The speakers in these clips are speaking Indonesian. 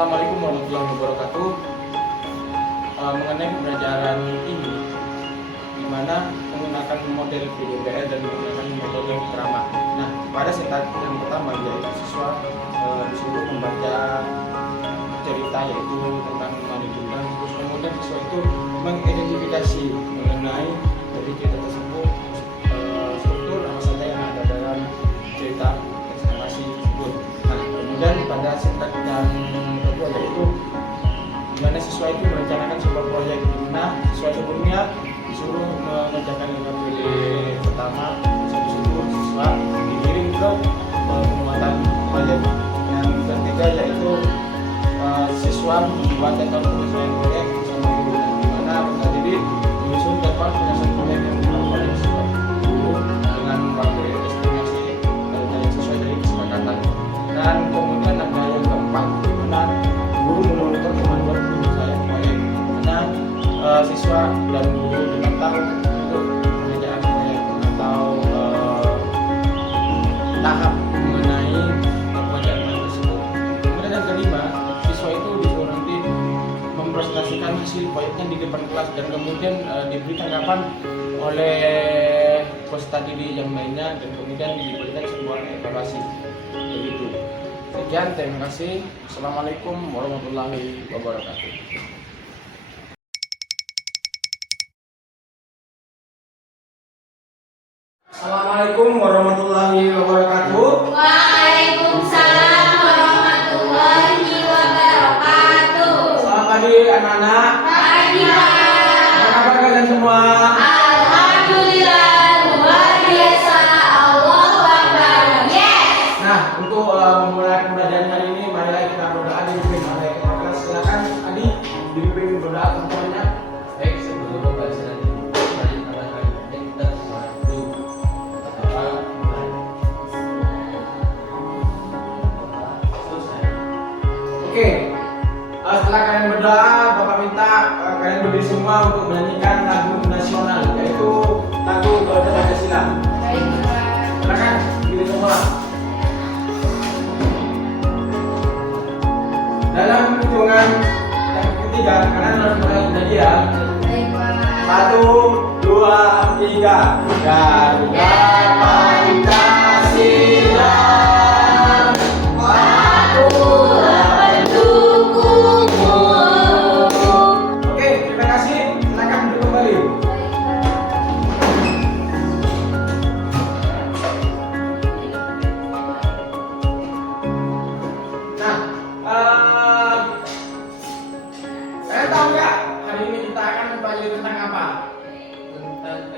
Assalamualaikum warahmatullahi wabarakatuh. Mengenai pembelajaran ini, di mana menggunakan model PDBL dan menggunakan metode drama. Nah, pada set yang pertama yaitu siswa disuruh membaca cerita yaitu tentang Manibunda. Terus kemudian siswa itu mengidentifikasi mengenai dari cerita tersebut, struktur apa saja yang ada dalam cerita narasi tersebut. Nah, kemudian pada set yang kedua yaitu di mana siswa itu merencanakan sebuah proyek. Nah, siswa sebelumnya disuruh mengerjakan LKPD pertama, habis itu siswa dikirim ke pembuatan proyek. Yang ketiga yaitu siswa membuat jadwal penyelesaian proyek bersama guru, di mana jadi menyusun jadwal penyelesaian proyek yang dilakukan oleh siswa guru dengan waktu estimasi yang sesuai dari kesepakatan. Dan kemudian ada yang keempat, di mana guru memonitor kemampuan penyelesaian proyek, karena siswa dan guru diminta untuk pengerjaan proyek atau tahap mengenai pengerjaan proyek tersebut. Kemudian yang kelima, siswa itu disuruh nanti mempresentasikan hasil proyeknya di depan kelas dan kemudian diberi tanggapan oleh peserta didik yang lainnya dan kemudian diberikan sebuah evaluasi. Begitu. Sekian, terima kasih. Assalamualaikum warahmatullahi wabarakatuh. Assalamualaikum warahmatullahi wabarakatuh. Waalaikumsalam warahmatullahi wabarakatuh. Selamat pagi anak-anak. Pagi, Pak. Apa kabar kalian semua? Alhamdulillah, luar biasa. Allahu Akbar. Yes. Nah, untuk memulai pembelajaran hari ini, marilah kita berdoa dipimpin oleh kelas. Silakan Adi dipimpin berdoa teman-temannya. Baik, sebelum pembahasan ini, mari kita bantu selesai. Oke, setelah kalian berdoa, Bapak minta kalian berdiri semua untuk menyanyikan lagu nasional, yaitu lagu Pancasila. Baik, Pak. Silakan berdiri semua. Dalam hitungan yang ketiga, kalian harus mulai jadi ya. Baik, Pak. 1, 2, 3. Garuda Pancasila. Oke, terima kasih. Silakan duduk kembali. Nah, kalian tahu nggak hari ini kita akan mempelajari tentang apa?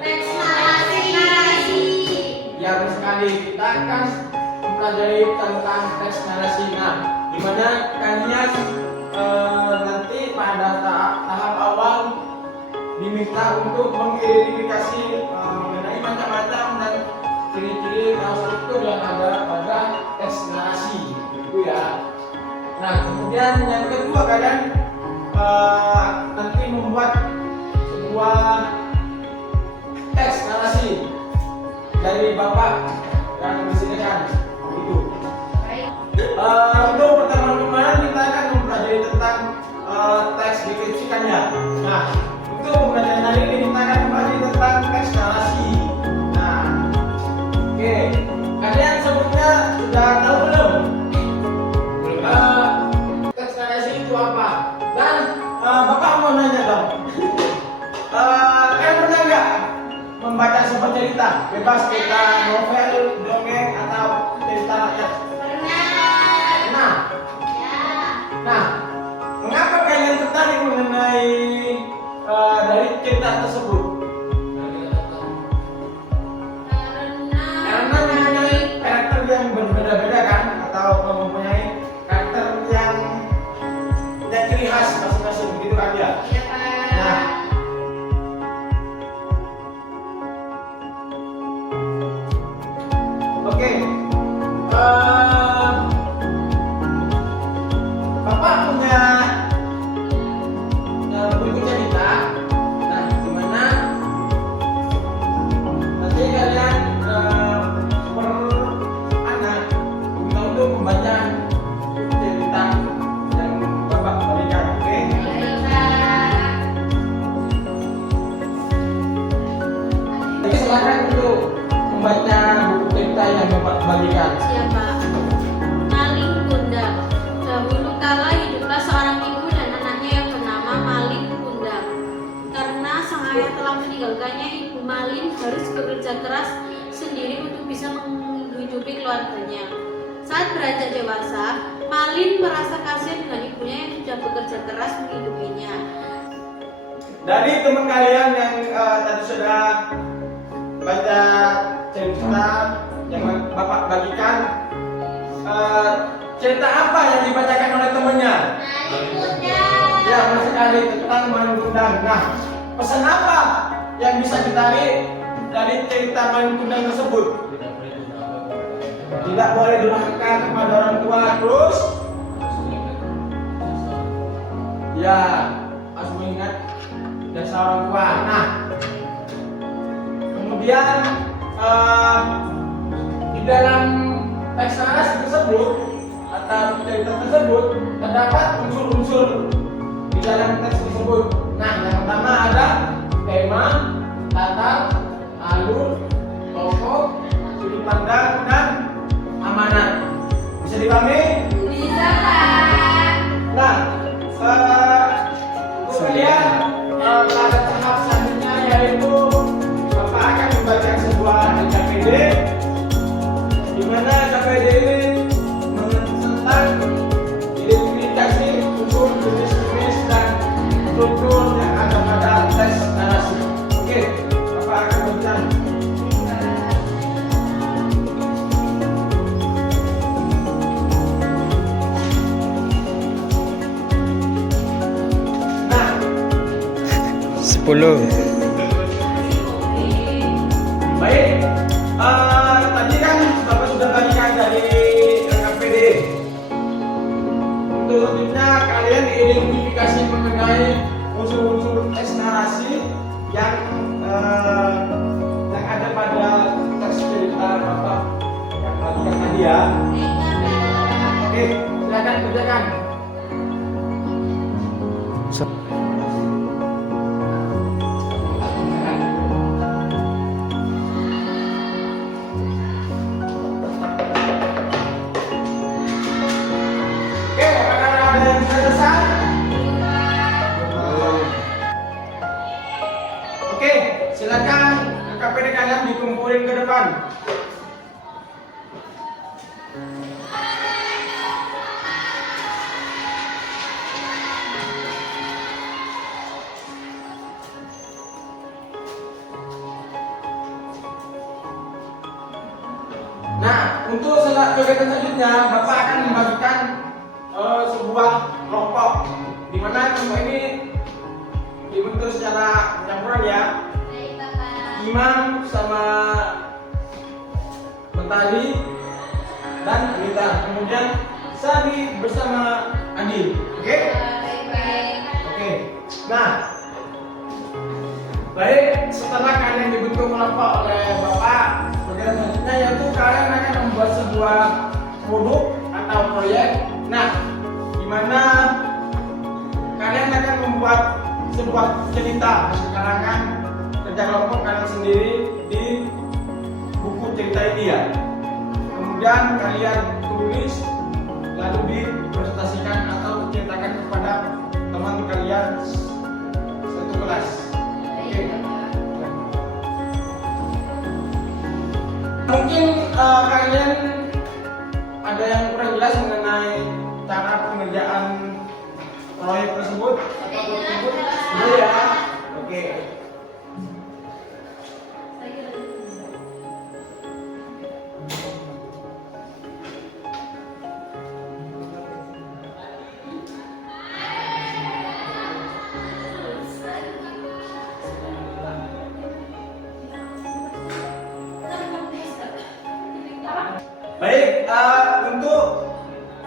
Teks narasi. Ya, benar sekali. Kita akan mempelajari tentang teks narasi. Nah, di mana kalian nanti pada tahap awal diminta untuk mengidentifikasi mengenai macam-macam dan ciri-ciri atau struktur yang ada pada teks narasi, gitu ya. Nah, kemudian yang kedua kalian nanti membuat sebuah teks narasi dari Bapak yang disediakan, begitu. Baik. Untuk pertemuan kemarin kita akan mempelajari tentang teks deskripsikannya. Nah, untuk pembelajaran hari ini kita akan mempelajari tentang teks narasi. Nah, oke, kalian sebutnya sudah tahu belum? Teks narasi itu apa? Dan Bapak mau nanya dong. Kalian pernah nggak membaca sebuah cerita? Bebas cerita novel, dongeng, atau cerita rakyat? Pernah. Nah, Ya. Nah, mengapa kalian tertarik mengenai dari cerita tersebut? Karena mempunyai karakter yang berbeda-beda kan, atau mempunyai karakter yang punya ciri khas masing-masing, begitu kan ya? Iya, Pak. Nah, oke. Bapak punya buku cerita. Nah, dimana nanti kalian per anak diminta untuk membaca cerita yang bagikan. Siapa? Maling Kundang. Dahulu kala hiduplah seorang ibu dan anaknya yang bernama Maling Kundang. Karena sang ayah telah meninggalkannya, ibu Maling harus bekerja keras sendiri untuk bisa menghidupi keluarganya. Saat beranjak dewasa, Malin merasa kasihan dengan ibunya yang sudah bekerja keras menghidupinya. Dari teman kalian yang tadi sudah baca cerita yang Bapak bagikan, cerita apa yang dibacakan oleh temannya? Ya, benar sekali, tentang Maling Kundang. Nah, pesan apa yang bisa ditarik dari cerita Maling Kundang tersebut? Tidak boleh durhaka Tidak boleh durhaka kepada kepada orang tua. orang tua, terus ya harus mengingat jasa orang tua. Nah, kemudian di dalam teks narasi tersebut atau cerita tersebut terdapat unsur-unsur di dalam teks tersebut. Nah, yang pertama ada tema, tata, alur, tokoh, sudut pandang, dan amanat. Bisa dipahami? Bisa, Pak. Nah, kemudian pada tahap selanjutnya yaitu Bapak akan membaca sebuah KPD, di mana KPD ini tentang identifikasi unsur jenis-jenis dan struktur yang ada pada teks narasi. Oke, Bapak akan membaca. Nah, 10. baik, tadi kan Bapak sudah bagikan dari KPD. Untuk selanjutnya kalian identifikasi mengenai unsur-unsur teks narasi yang ada pada teks cerita Bapak yang bagikan tadi ya. Oke, silakan kerjakan. Oke, apakah ada yang sudah selesai? Oke, silakan KPD kalian dikumpulin ke depan. Nah, untuk kegiatan selanjutnya, Bapak akan membagikan sebuah kelompok, di mana kelompok ini dibentuk secara campuran ya. Baik, Bapak. Imam sama Mentari dan Anita. Kemudian Sani bersama Andi. Oke? Baik. Oke. Nah, baik, setelah kalian dibentuk kelompok oleh Bapak, kegiatan selanjutnya yaitu kalian akan membuat sebuah produk atau proyek. Nah, di mana kalian akan membuat sebuah cerita karangan kerja kelompok kalian sendiri di buku cerita ini ya. Kemudian kalian tulis lalu dipresentasikan atau diceritakan kepada teman kalian satu kelas. Oke. Mungkin kalian ada yang kurang jelas mengenai cara pengerjaan proyek tersebut atau buku tersebut? Sudah ya? Oke. Baik, untuk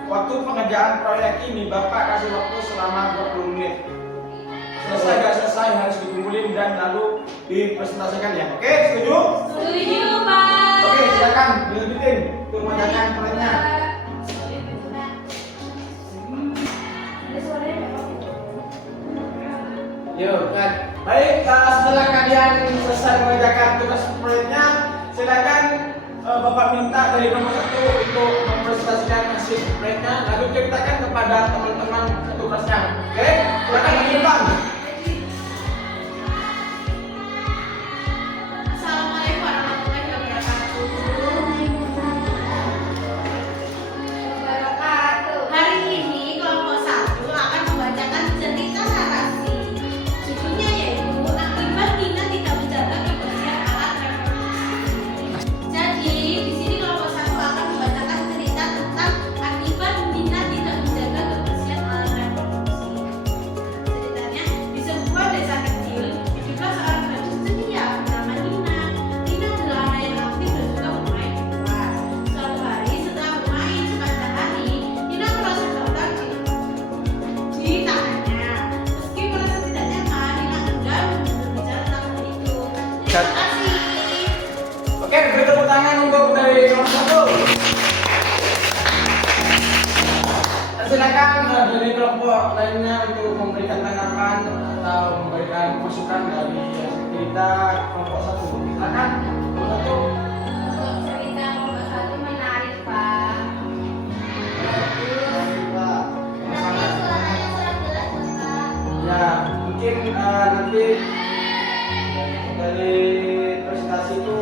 waktu pengerjaan proyek ini Bapak kasih waktu selama 20 menit. Selesai gak selesai harus dikumpulin dan lalu dipresentasikan ya. Oke, setuju? Setuju, Pak. Oke, silakan dilanjutin untuk mengerjakan proyeknya. Yuk, kan. Baik, setelah kalian selesai mengerjakan tugas proyeknya, silakan Bapak minta dari nomor 1 untuk mempresentasikan hasil mereka, lalu ceritakan kepada teman-teman satu kelasnya. Oke, silakan menyimpang. Assalamualaikum warahmatullahi wabarakatuh. Wabarakatuh. Hari ini kelompok 1 akan membacakan cerita narasi. Judulnya yaitu Akibat Nina Tidak Menjaga Kebersihan Alat Reproduksi. Jadi, di sini kelompok 1 akan membacakan cerita tentang akibat Nina tidak menjaga kebersihan alat reproduksi. Ceritanya, di sebuah desa kecil, hiduplah seorang gadis ceria bernama Nina. Nina adalah anak yang aktif dan suka bermain di luar. Suatu hari, setelah bermain sepanjang hari, Nina merasa gatal di tangannya. Meski merasa tidak nyaman, Nina enggan berbicara tentang hal itu. Terima kasih. Oke, beri tepuk tangan untuk dari nomor 1. Silakan dari kelompok lainnya untuk memberikan tanggapan atau memberikan masukan dari cerita kelompok 1. Silakan kelompok 1. Untuk cerita kelompok 1 menarik, Pak. Tapi suaranya kurang jelas, Bapak. Ya, mungkin nanti dari presentasi itu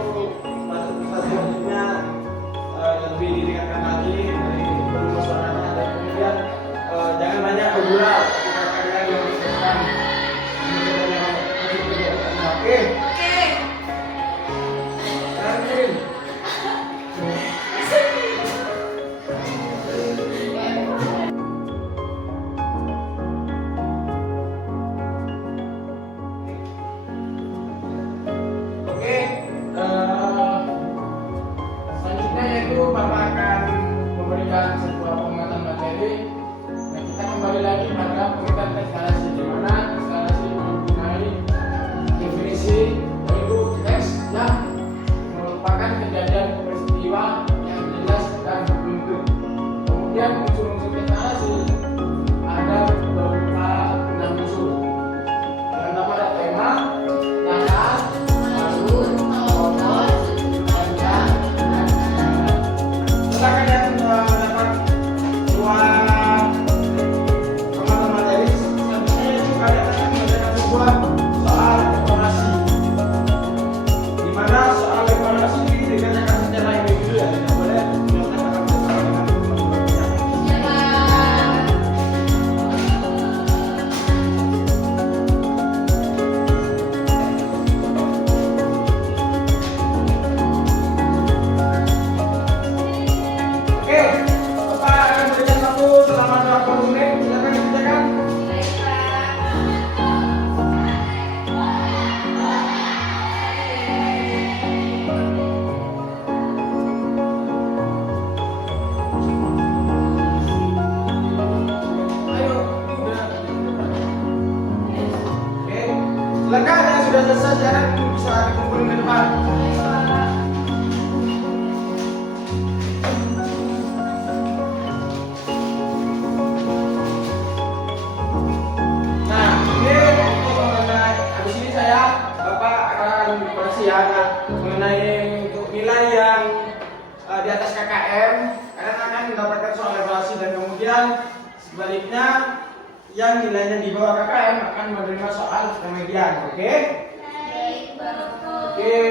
masuk presentasi selanjutnya lebih ditingkatkan lagi dari volume suaranya, dan kemudian jangan banyak bergurau ketika kalian mengucapkan. Oke, Oke. sekarang kirim. Oke, selanjutnya yaitu Bapak akan memberikan sebuah pengamatan materi. Nah, kita kembali lagi pada pengertian eskalasi, di mana eskalasi mempunyai definisi yaitu teks yang merupakan kejadian peristiwa yang jelas dan beruntun. Kemudian unsur-unsur eskalasi ada berupa 6 unsur. Yang pertama ada tema, langkah, alur, nomor, panjang, dan setelah kalian mendapat ruang pengamatan materi, selanjutnya itu kalian akan mengerjakan sebuah soal evaluasi, di mana soal evaluasi ini dikerjakan secara individu, ya, tidak boleh menyelesaikan bersama dengan teman-temannya. Ya, Pak. Oke, Bapak akan berikan waktu selama 20 menit. Silakan dikerjakan. Baik, Pak. Ayo, udah. Oke, silakan yang sudah selesai sekarang bisa dikumpulin ke depan. Baik, Pak. Nah, ini untuk mengenai habis ini Bapak akan koreksi ya, nah, mengenai untuk nilai yang di atas KKM, kalian akan mendapatkan soal evaluasi, dan kemudian sebaliknya yang nilainya di bawah KKM akan menerima soal remedian. Oke? Baik, Bapak. Oke.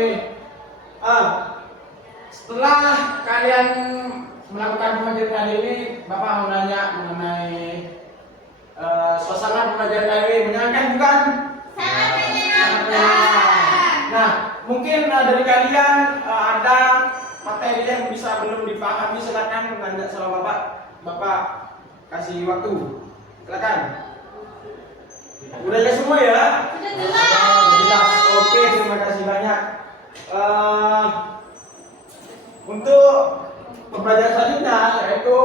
Setelah kalian melakukan pembelajaran kali ini, Bapak mau nanya mengenai suasana pembelajaran kali ini menyenangkan bukan? Sangat Sangat menyenangkan. menyenangkan. Nah, mungkin dari kalian ada materi yang bisa belum dipahami, silakan nanya sama Bapak. Bapak kasih waktu. Silakan. Udah ya semua ya? Sudah jelas. Sudah jelas. Oke, terima kasih banyak. Untuk pembelajaran selanjutnya yaitu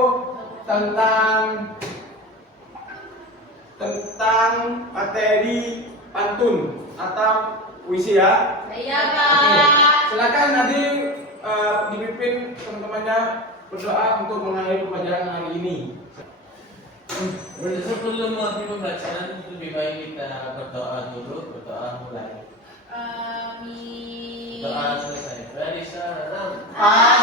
tentang materi pantun atau puisi ya. Iya, Oke, Pak. silakan nanti dipimpin teman-temannya berdoa untuk mengakhiri pembelajaran hari ini. Sebelum mengakhiri pembelajaran, lebih baik kita berdoa dulu. Berdoa mulai. Amin. Doa selesai. Barisan. Amin.